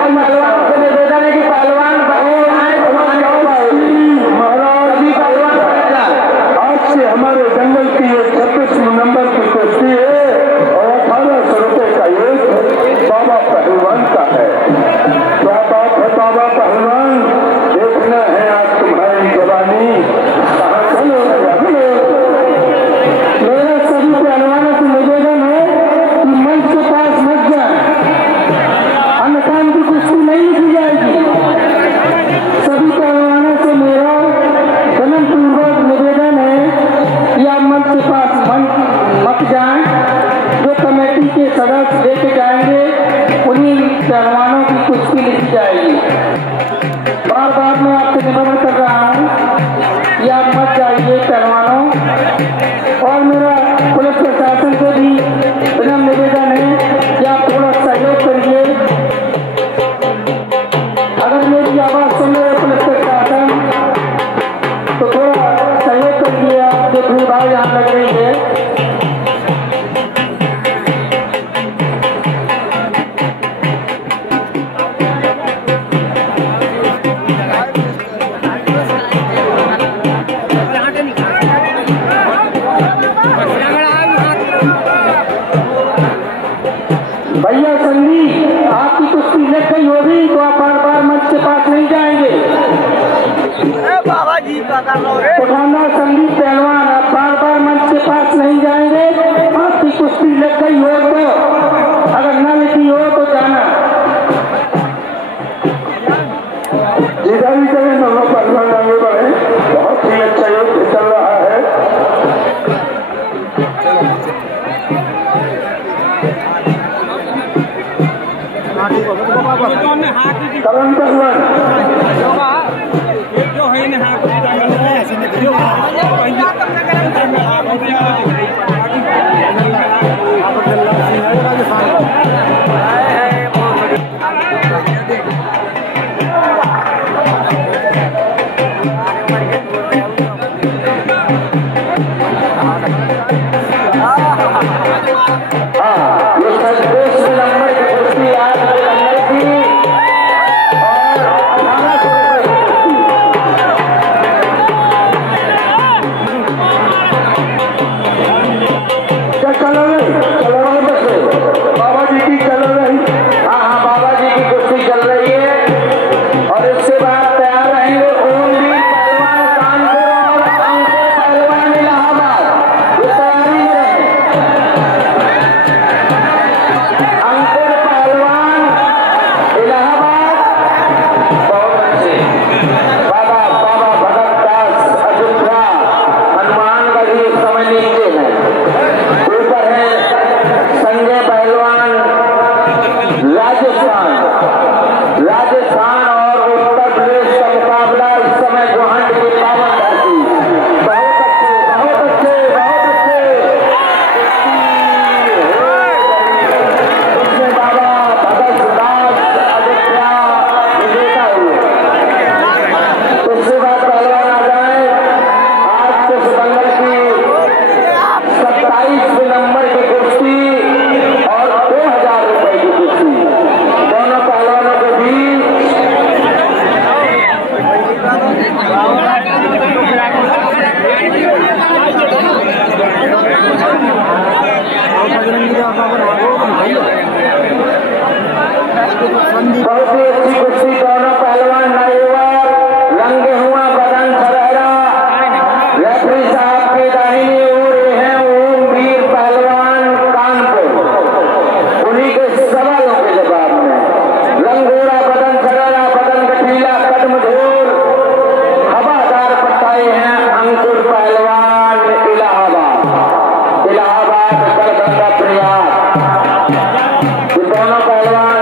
पहलवान से निवेदन है कि पहलवान आज से हमारे जंगल की ये 26 नंबर की कुश्ती है और 1800 रुपए का एक बाबा पहलवान का है। क्या बात है बाबा पहलवान, देखना है आज तुम्हारी जवानी। मेरा सभी पहलवानों से निवेदन है कि मंच के पास मत जाए, अन्यथा इनकी कुश्ती नहीं लिखी जाएगी। सभी पहलवानों से मेरा विनम्रपूर्वक निवेदन है कि आप मंच के पास मत जाएं। जो कमेटी के सदस्य लेके जाएंगे उन्हीं पहलवानों की कुश्ती लिखी जाएगी। बार बार मैं आपसे निवेदन कर रहा हूँ कि आप मत जाइए पहलवानों। और मेरा पुलिस प्रशासन से भी विनम्र निवेदन है कि आप थोड़ा सहयोग करिए। अगर मेरी आवाज सुन रहे पुलिस प्रशासन तो थोड़ा सहयोग करिए। आप जो भीड़ भाड़ यहाँ लग रही है, भैया संदीप आपकी कुश्ती लग गई होगी तो आप बार बार मंच के पास नहीं जाएंगे। बाबा जी उठाना संदीप पहलवान, आप बार बार मंच के पास नहीं जाएंगे। आपकी कुश्ती लग गई हो तो, अगर न लिखी हो तो जाना। जिधर भी चले दोनों पहलवान आगे बढ़े, बहुत ही अच्छा युद्ध चल रहा है। करण पहलवान बहुत ही अच्छी कुश्ती, दोनों पहलवान नरेवर रंगे हुआ बदन सरेरा। रेफरी साहब के दाहिनी ओर हैं ओमवीर पहलवान कानपुर, उन्हीं के सवालों के जवाब में रंगोरा बदन सरेरा, बदन गठीला, कदम झोल, हवादार पट्टाई हैं अंकुर पहलवान इलाहाबाद। इलाहाबाद गढ़गंगा प्रयाग। दोनों पहलवान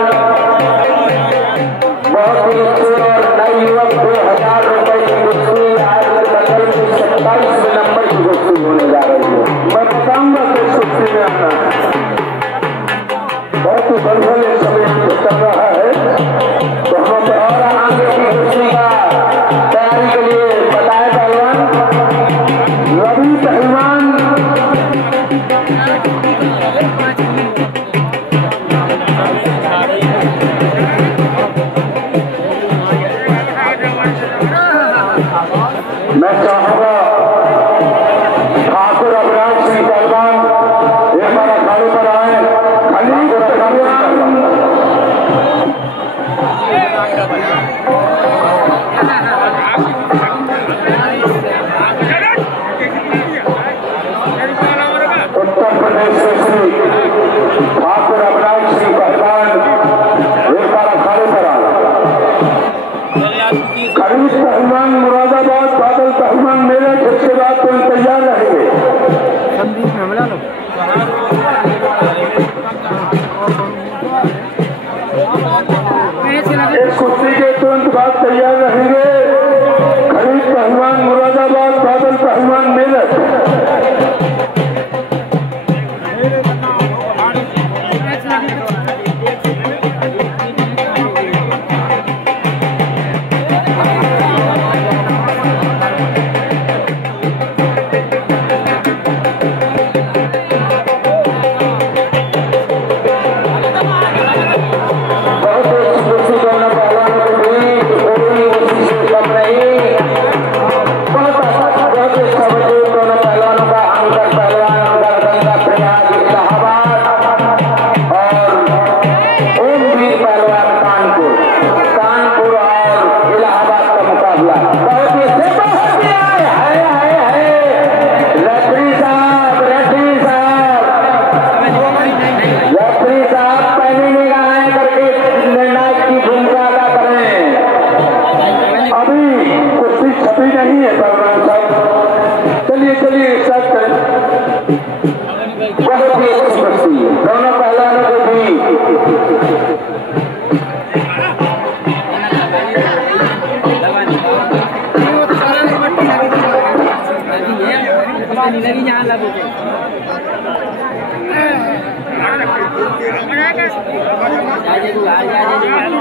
इस कुश्ती के तुरंत बाद तैयार रहेंगे खलील पहलवान मुरादाबाद, बादल पहलवान मेरठ।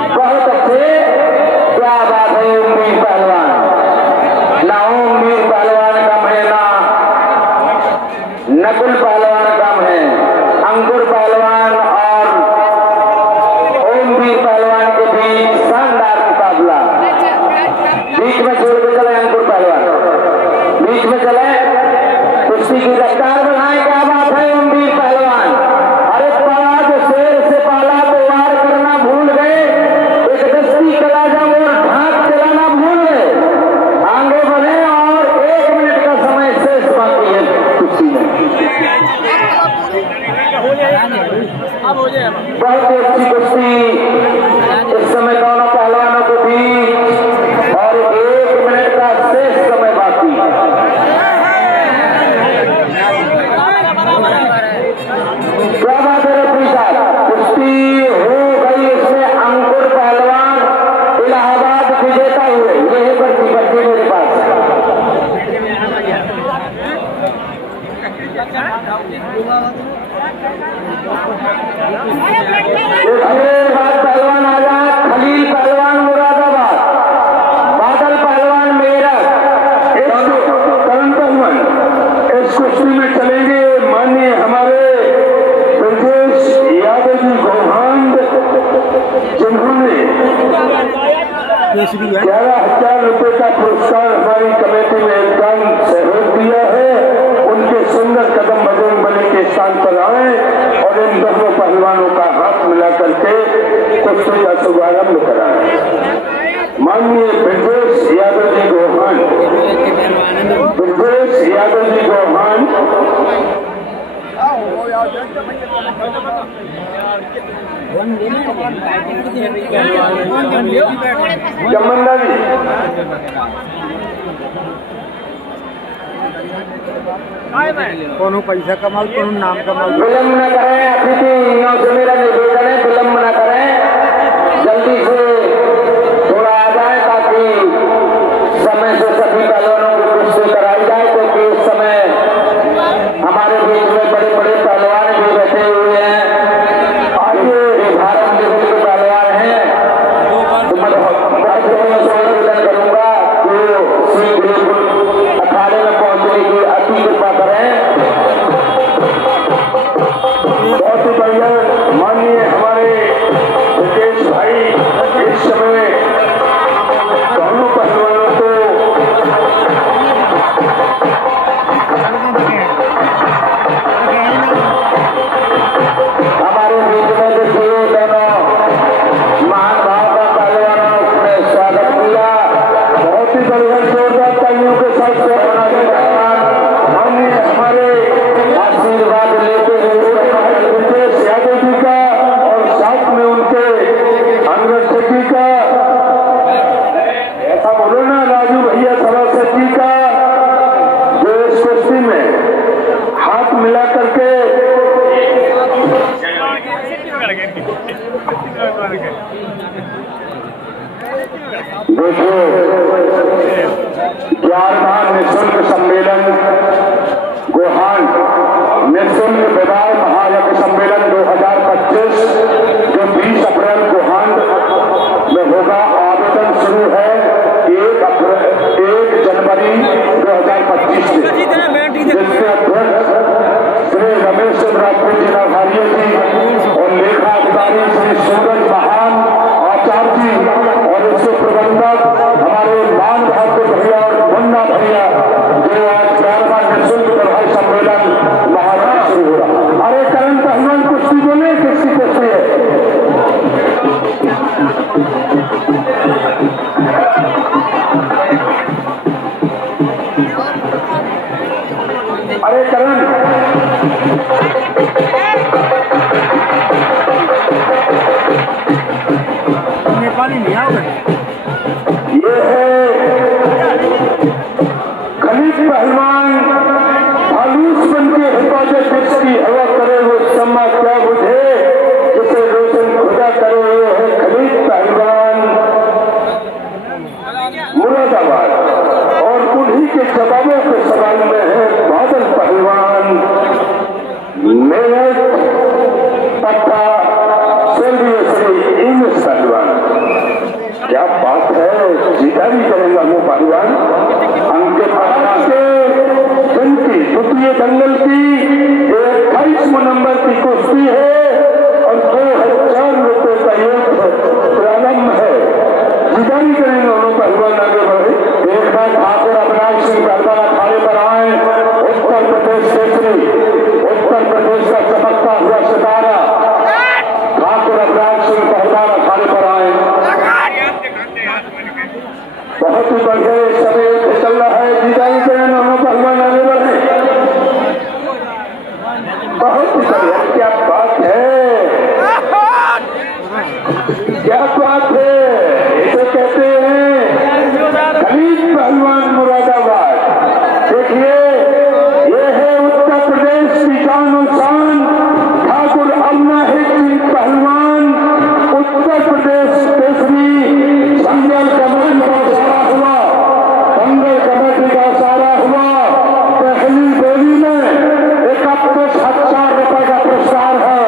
बहुत अच्छे, क्या बात है। उम्मीद पहलवान ना उम्मीद पहलवान कम है, ना नकुल पहलवान कम है। अंकुर पहलवान और ओमवीर पहलवान के बीच शानदार मुकाबला। बीच में छोड़ के चले अंकुर पहलवान, बीच में चले, कुश्ती की रफ्तार बढ़ाएं। क्या बात है ओमवीर पहलवान, अरे पड़ा जो शेर से पाला तो वार करना भूल गए, एक दस्ती कलाजम और ढाक चलाना भूल गए। आगे बढ़े और 1 मिनट का समय शेष बाकी है कुश्ती में। बहुत ही अच्छी कुश्ती इस समय दोनों पहलवानों के बीच और 1 मिनट का शेष समय बाकी। क्या बात है रफी साहब, कुश्ती हो गई इसमें अंकुर पहलवान इलाहाबाद विजेता हुए। ये है पर्ची मेरे पास। पहलवान आजाद, खलील पहलवान मुरादाबाद, बादल पहलवान मेरठ, करण पहलवान इस कुश्ती में चलेंगे। माननीय हमारे ब्रजेश यादव जी गोहांद, जिन्होंने 11,000 रुपए का पुरस्कार हमारी कमेटी में दान सहयोग दिया है। उनके सुंदर कदम बजरंग बली के स्थान पर आए और इन दोनों पहलवानों का हाथ मिला करके कुश्ती का शुभारंभ कराएं। माननीय ब्रजेश यादव जी गोहांद, ब्रजेश यादव जी गोहांद जमन्ना जी, कोनो पैसा कमाल, कोनो नाम कमाल। विलम्ब न करें, अतिथियों से मेरा निवेदन है विलम्ब न करें, जल्दी से थोड़ा आ जाए ताकि समय से सभी पहलवानों को कुश्ती कराई जाए, क्योंकि इस समय हमारे बीच में बड़े बड़े पहलवान भी बैठे हुए हैं। आगे भारत लेवल के पहलवान हैं, तो मैं निवेदन करूंगा कि शीघ्र अखाड़े में पहुंचने की अति कृपा करें। बहुत ही बढ़िया माननीय हमारे देखो 11वां निःशुल्क सम्मेलन गोहान निःशुल्क विवाह महायज्ञ सम्मेलन 2025 जो 20 अप्रैल गोहान में होगा। आवेदन शुरू है 1 जनवरी 2025 से, जिसके अध्यक्ष श्री रमेश राजपूत जी नरहारिया जी और लेखा अधिकारी श्री सूरज महान आचार्य जी और इसके प्रबंधक हमारे मान बहादुर भैया और मुन्ना भैया जो आज 11वां निःशुल्क प्रभावी सम्मेलन महाराष्ट्र शुरू हो रहा। अरे करण पहलवान कुश्ती बोले किसकी कुश्ती है? अरे करण नेपाली नहीं आओगे? ये है खलीफ पहलवान फालूस बन के हिफाजत जिसकी हवा करे वो सम्मा क्या बुझे, जिसे रोशन खुदा करे वो है खलीफ पहलवान मुरादाबाद। और उन्हीं के जवाबों के सवाल में है बादल पहलवान मेरठ पट्टा स्वर्गीय श्री इंग्लिश पहलवान। क्या बात है, जीता भी करेगा वो पहलवान। अंकित पटना से जिनकी द्वितीय दंगल की 28 नंबर की कुश्ती है और 2000 रुपये का युद्ध प्रारंभ है। जीता भी करेंगे वो पहलवान, आगे बढ़े। एक बार ठाकुर अविनाश सिंह पहलवान अखाड़े पर आए। उत्तर प्रदेश केसरी, उत्तर प्रदेश का चमकता हुआ सितारा ठाकुर अविनाश सिंह पहलवान अखाड़े पर आए। बहुत ही बढ़िया समय चल रहा है। जीताई करें दोनों पहलवान, आगे बढ़े। बहुत ही बढ़िया, क्या बात है, क्या बात है। इसे कहते हैं खलीफ पहलवान मुरादाबाद। देखिए ये है उत्तर प्रदेश की जान और शान ठाकुर अविनाश सिंह पहलवान। उत्तर प्रदेश केसरी संजल कमेटी का सारा हुआ, दंगल कमेटी का सारा हुआ। पहली बोली में 31,000 रुपए का पुरस्कार है।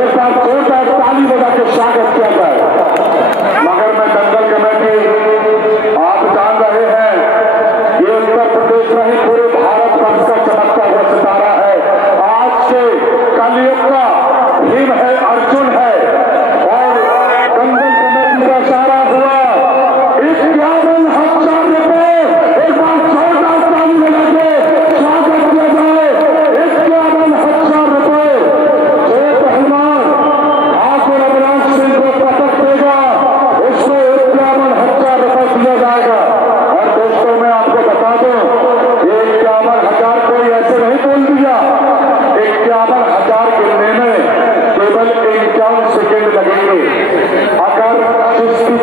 एक बार जोरदार ताली बजा के स्वागत किया जाए। मगर मैं दंगल कमेटी, आप जान रहे हैं ये उत्तर प्रदेश नहीं पूरे भारत वर्ष का चमकता हुआ सितारा है। आज से कलयुग का भीम है, अर्जुन है और दंगल कमेटी का सारा हुआ 51,000 रुपए। एक बार जोरदार ताली बजा के स्वागत किया जाए। 51,000 रुपए जो पहलवान ठाकुर अविनाश सिंह को पदक देगा उसको 51,000 रुपए दिया जाएगा। और दोस्तों मैं आपको बता दूं ये 51,000 कोई ऐसे नहीं बोल दिया। 51,000 गिनने में केवल 51 सेकेंड लगेंगे। अगर कुश्ती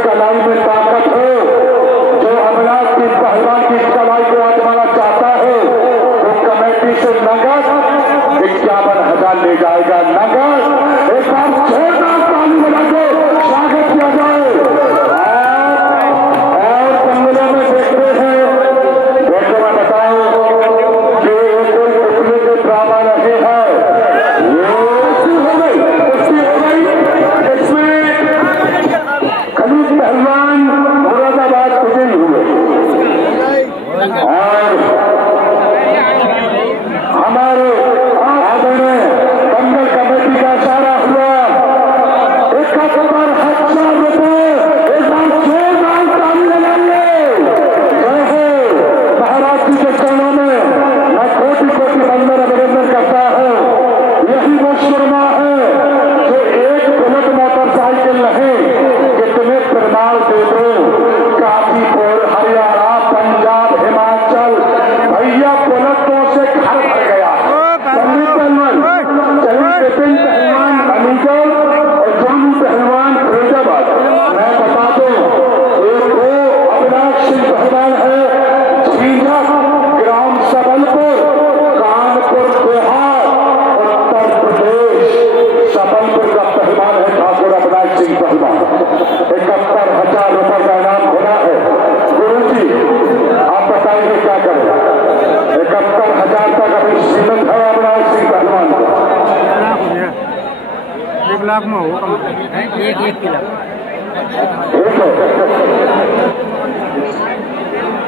ठीक है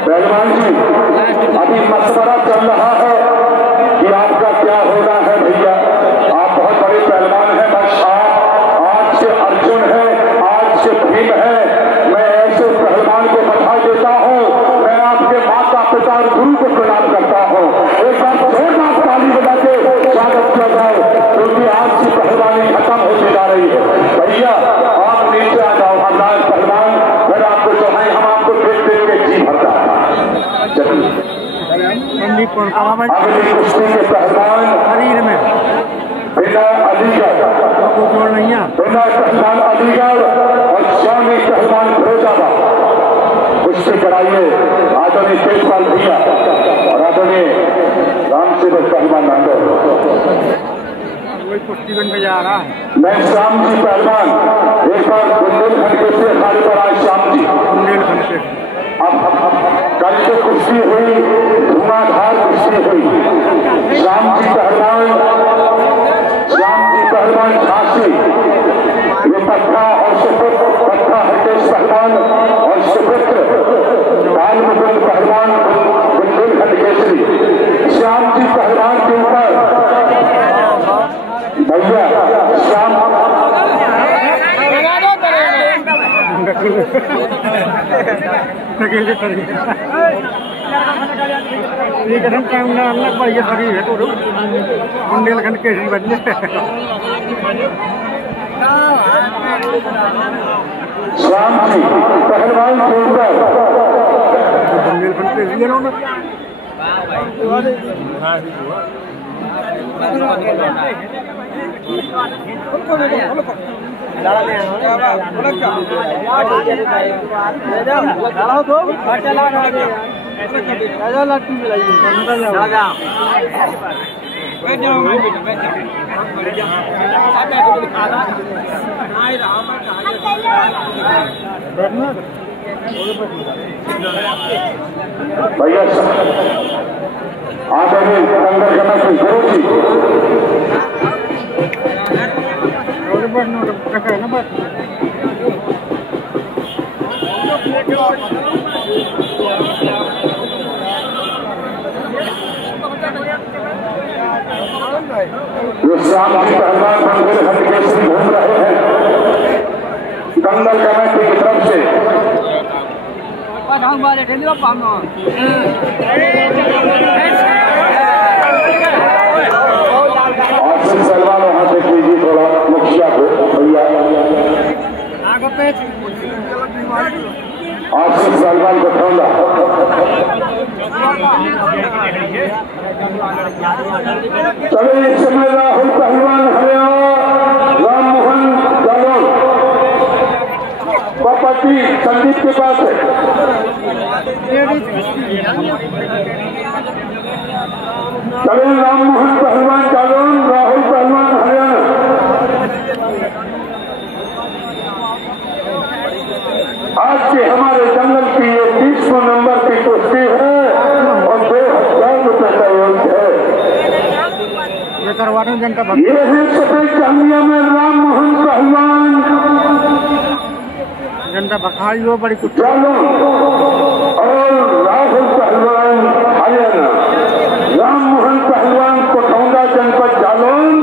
पहलवान जी, अभी मशवरा चल रहा है कि आपका क्या होना है भैया। आप बहुत बड़े पहलवान हैं, बस आप आज से अर्जुन है, आज से भीम है। मैं ऐसे पहलवान को बधाई देता हूँ। मैं आपके माता पिता और गुरु को प्रणाम करता हूँ। एक बार जोरदार ताली बजा के स्वागत किया जाए, क्योंकि आज की पहलवानी खत्म होती जा रही है। भैया आप नीचे आ जाओ, हमारे पहलवान फिर आपको जो है हम आपको देख देख के जी भरता है। अगली कुश्ती के पहलवान शरीर में बिना अलीगढ़, बिना पहलवान अलीगढ़ और स्वामी पहलवान फिरोजाबाद कुश्ती कराइए। आदरणीय तेजपाल भैया और आदरणीय रामसेवक पहलवान नांदोर। वही कुश्ती बन के जा रहा है। मैं श्याम जी पहलवान एक बार बुंदेलखंड के से खाली पर आज श्याम जी बुंदेलखंड से अब कल से कुश्ती हुई, धुआंधार कुश्ती हुई। श्याम जी पहलवान झांसी, ये पट्टा और सुपुत्र पट्टा हरकेश पहलवान और सुपुत्र बालमुकुंद पहलवान बुंदेलखंड केसरी। श्याम जी पहलवान के ऊपर भैया श्याम शरीर है तो बुंदेलखंड केसरी बन श्याम जी पहलवान के ऊपर बुंदेलखंड केसरी भैया आदरणीय दंगल करना से गुरु जी जो श्याम जी पहलवान बुंदेलखंड केसरी घूम रहे हैं दंगल कमेटी की तरफ से। आसिफ सलमान वहां देख लीजिए थोड़ा मुखिया को भैया। आसिफ सलमान को ठंडा चलो। इस समय राहुल पहलवान हरियाणा राम मोहन जालोर पापा संदीप के पास है। चलो राम मोहन पहलवान जालोर, राहुल पहलवान हरियाणा। आज के हमारे जंगल की ये 30 नंबर की कुश्ती है और 2000 रुपए का योग है। ये है सफेद चांदिया में राम मोहन पहलवान जनता बखाड़ी हो बड़ी कुछ और राहुल पहलवान हरियाणा। राम मोहन पहलवान कोठौंदा जनपद जालौन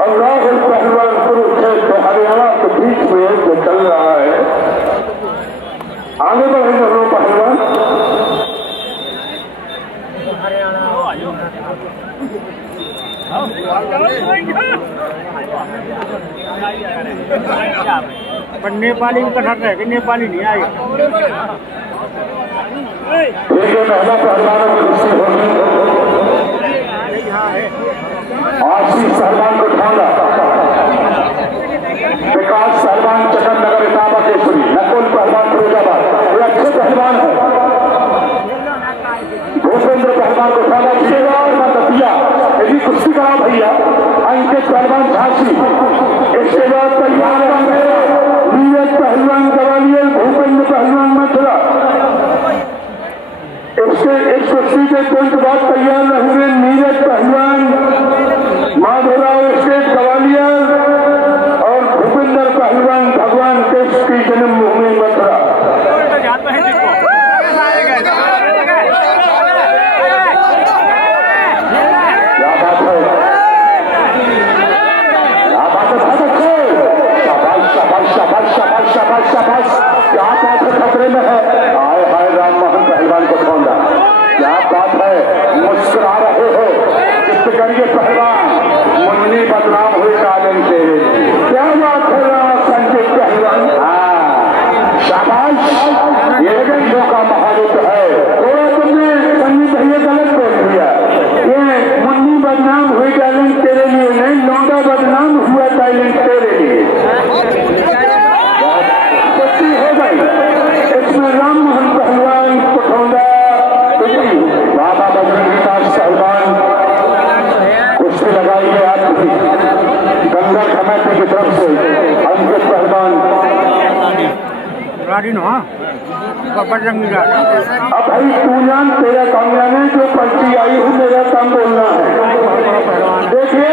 और राहुल पहलवान कुरुक्षेत्र हरियाणा के बीच में जो चल रहा है। आगे बढ़े दोनों पहलवान। पर नेपाली भी कठर रहे, नेपाली नहीं आई। देखिए महिला पहलवानों की कुश्ती होगी। आशीष पहलवान को ठोंगा, विकास पहलवान चकन नगर इटावा केसरी, नकुल पहलवान फिरोजाबाद, ये अच्छे पहलवान है। भूपेंद्र पहलवान को ठोंगा, दतिया यदि कुश्ती कराओ भैया। अंकित पहलवान झांसी, इसके बाद तैयार नीरज पहलवान ग्वालियर, भूपेंद्र पहलवान मथुरा। इस कुश्ती के तुरंत बाद तैयार रहेंगे नीरज पहलवान माधोराव स्टेट ग्वालियर और भूपेंद्र पहलवान भगवान कृष्ण की जन्म जन्मभूमि मथुरा। क्या बात है, खतरे में है। आए हाय राम मोहन पहलवान को छोड़ा। क्या बात है, मुस्कुरा रहे हो चित्त करिए पहलवान, मुन्नी बदनाम हुई कालन से। क्या बात है राम संजय पहलवान। हाँ शाबाश, ये गंजों का महारुत है। थोड़ा तुमने संजय भैया गलत बोल दिया। ये मुन्नी बदनाम हुई टैलेंट तेरे लिए नहीं, लौंडा बदनाम हुआ टैलेंट तेरे लिए। हो गई इसमें राम मोहन पहलवान पठौंदा, बाबा बजरंगीदास पहलवान कुश्ती लगाई है आपकी गंगा कमेटी की तरफ से। अंकित पहलवान अब भाई तू जान, तेरा काम जाने, जो पर्ची आई हूँ मेरा काम बोलना है। देखिए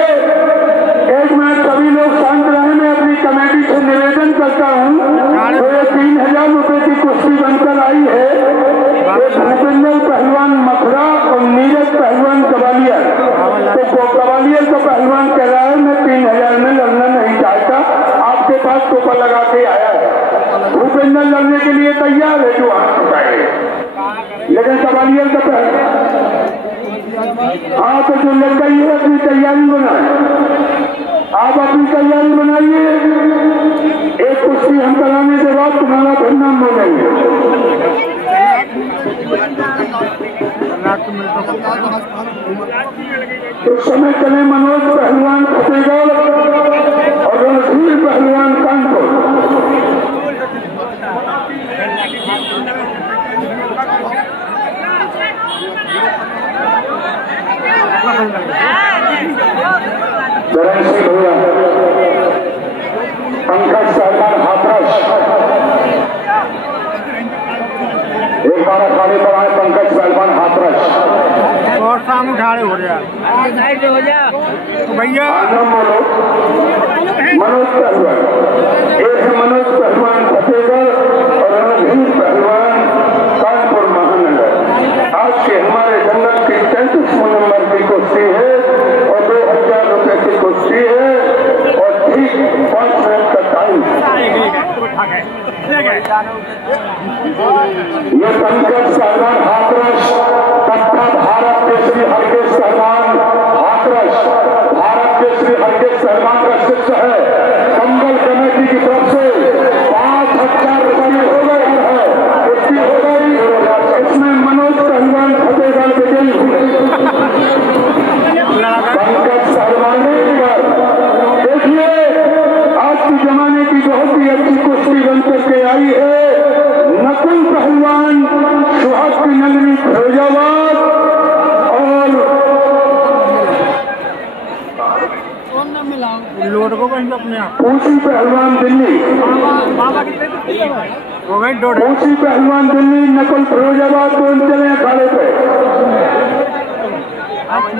एक मिनट, सभी लोग शांत रहे। मैं अपनी कमेटी से निवेदन करता हूँ, तो 3000 रुपए की कुश्ती बनकर आई है। एक भूपेंद्र पहलवान मथुरा और नीरज पहलवान ग्वालियर। तो ग्वालियर का पहलवान कह रहा है मैं 3000 में लड़ना नहीं चाहता, आपके पास टोपा लगा के आया है। भूपेंद्र लड़ने के लिए तैयार है जो हाथ उठाए, लेकिन ग्वालियर का पहलवान हाँ, तो जो लड़का ये अपनी तैयारी बनाए, आप अपनी तैयारी बनाइए। एक कुश्ती हम कराने के बाद तुम्हारा फिर नाम बोलेंगे। इस समय चले मनोज पहलवान फतेहगढ़ और रणधीर पहलवान कानपुर। चरण सिंह भैया, पंकज पहलवान हाथरस, एक बार अखाड़े पर आए पंकज पहलवान हाथरस। और सामने उठाड़े हो जा भैया। बोलो मनोज पहलवान, एक है मनोज पहलवान फतेहगढ़ और रणधीर पहलवान कानपुर महानगर। आज के हमारे जंगल की 33 नंबर की कुश्ती है और 2000 रुपए की कुश्ती है और ठीक 5 मिनट का टाइम। ये पंकज पहलवान हाथरस तथा भारत केसरी हरकेश पहलवान हाथरस, भारत केसरी हरकेश पहलवान का शिष्य है। कंगल कमेटी की तरफ से 5000 रुपये हो गए हैं, कुश्ती हो गई। इसमें मनोज पहलवान फतेहगढ़ विजयी पंकज पहलवान। देखिए आज के जमाने की बहुत ही अच्छी कुश्ती बनकर के आई है। नकुल पहलवान सुहाग की नगरी फिरोजाबाद और पूसी पहलवान दिल्ली, पूसी पहलवान दिल्ली, नकुल फिरोजाबाद दोनों चले अखाड़े पे।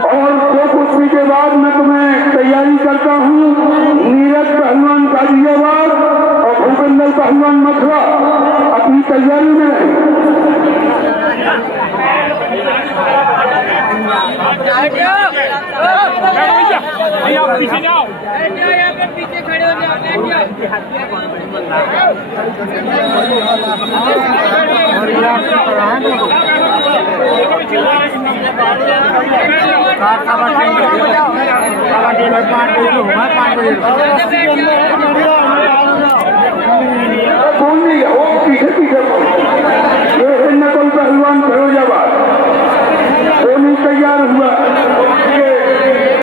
और 2 कुश्ती के बाद मैं तुम्हें तैयारी करता हूँ नीरज पहलवान गाजियाबाद और भूपेंद्र पहलवान मथुरा। अपनी तैयारी में पीछे खड़े हो जाओ। बोल नहीं, वो पीछे